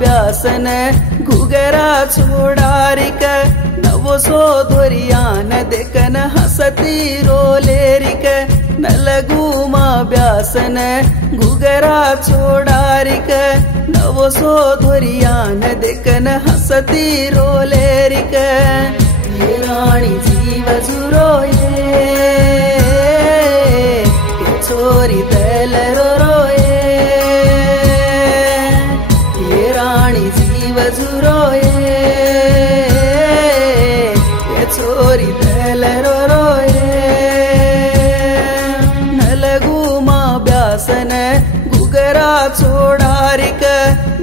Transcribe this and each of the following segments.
ब्यासन घुगरा छोडारिक नवो सो धोरियान देखन हसती रोलेरिक नलगुमा ब्यासन घुगरा छोडारिक नवो सो धोरियान देखन हसती रोलेरिक ये राणी जीव जुरो ये छोरी दल रोए ये राणी जीव जुरो ये छोरी दल रोए नलगुमा ब्यासन घुगरा छोडारिक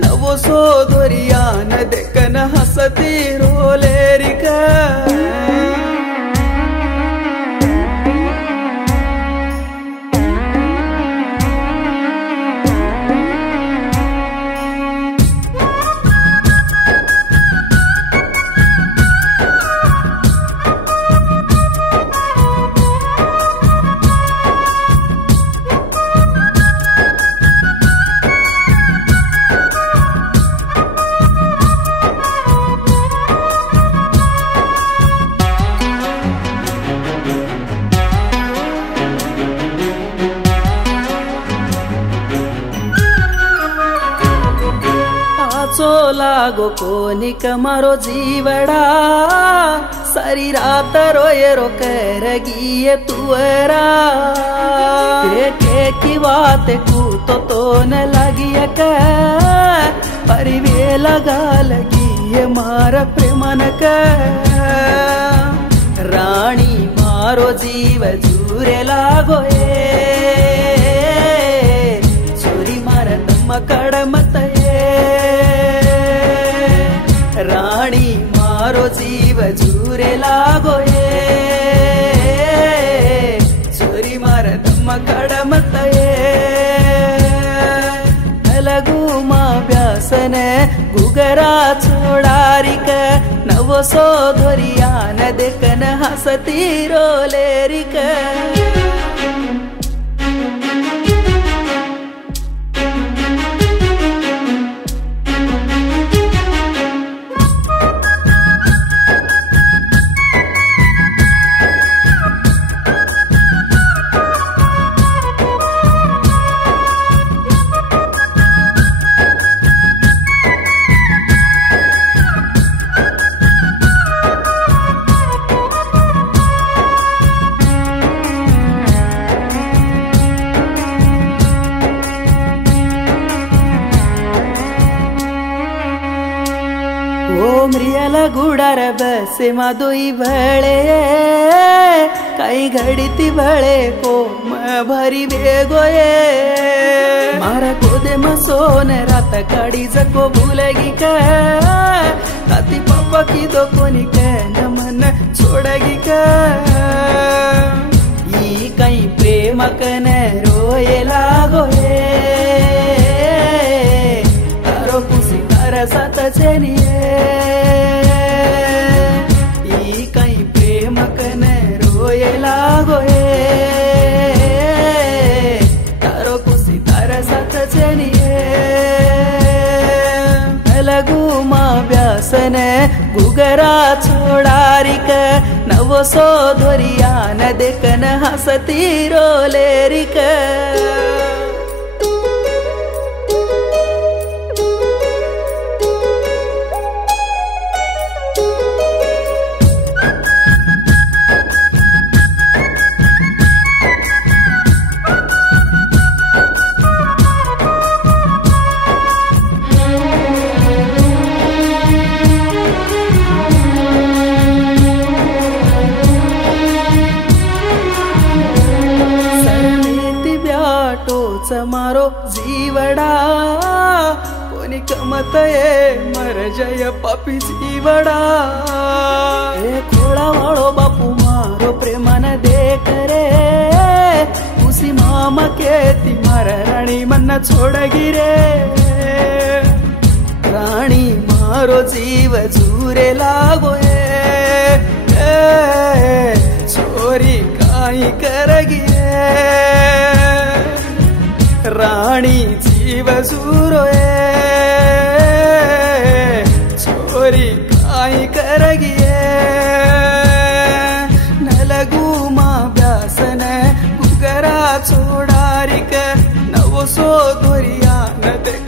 नवो सो धोरियान देखन हसती रोलेरिक लागो कोनिक मारो जीवड़ा सारी रात रोए रो करगी तुअरा की बात को न लगी परिवे लगा लगी मार प्रेमन राणी मारो जीव जूरे लागो चोरी मार तम कड़मत राणी मारो जीव जूरे लागो चोरी मार तम कड़मत लगुमा ब्यासन घुगरा छोडारिक नवो सो धोरियान देखन हसती रोलेरिक म्रियल गुडार बसे मादोई भळे काही घडीती भळे को भरी बेगोये मारा गोदे मसोन रात काडी जको भूलगी का ताती पापा की दो कोनी के न मन छोड़गी का ई कई प्रेम कन रोए लागोये तारो कुसी तारा सात छेनिए ई कई प्रेम कन रोए लागोये तारो कुसी तारा सात छेनिए लगुमा ब्यासन घुगरा छोडारिक नवो सो धोरियान देखन हसती रोलेरिक मारो जीवड़ा कोनी कमत मर जय पापी जीवड़ा खोड़ा वाड़ो बापू मारो प्रेमन देख रे उसी मामा के तिमारा रानी मन छोड़गी रे रानी मारो जीव झूरे लागो छोरी काई करगी राणी जीव सूरो गोरी काई करगिए नलगू माँ ब्यासन गुगरा छोड़ारिक नवसो धोरिया न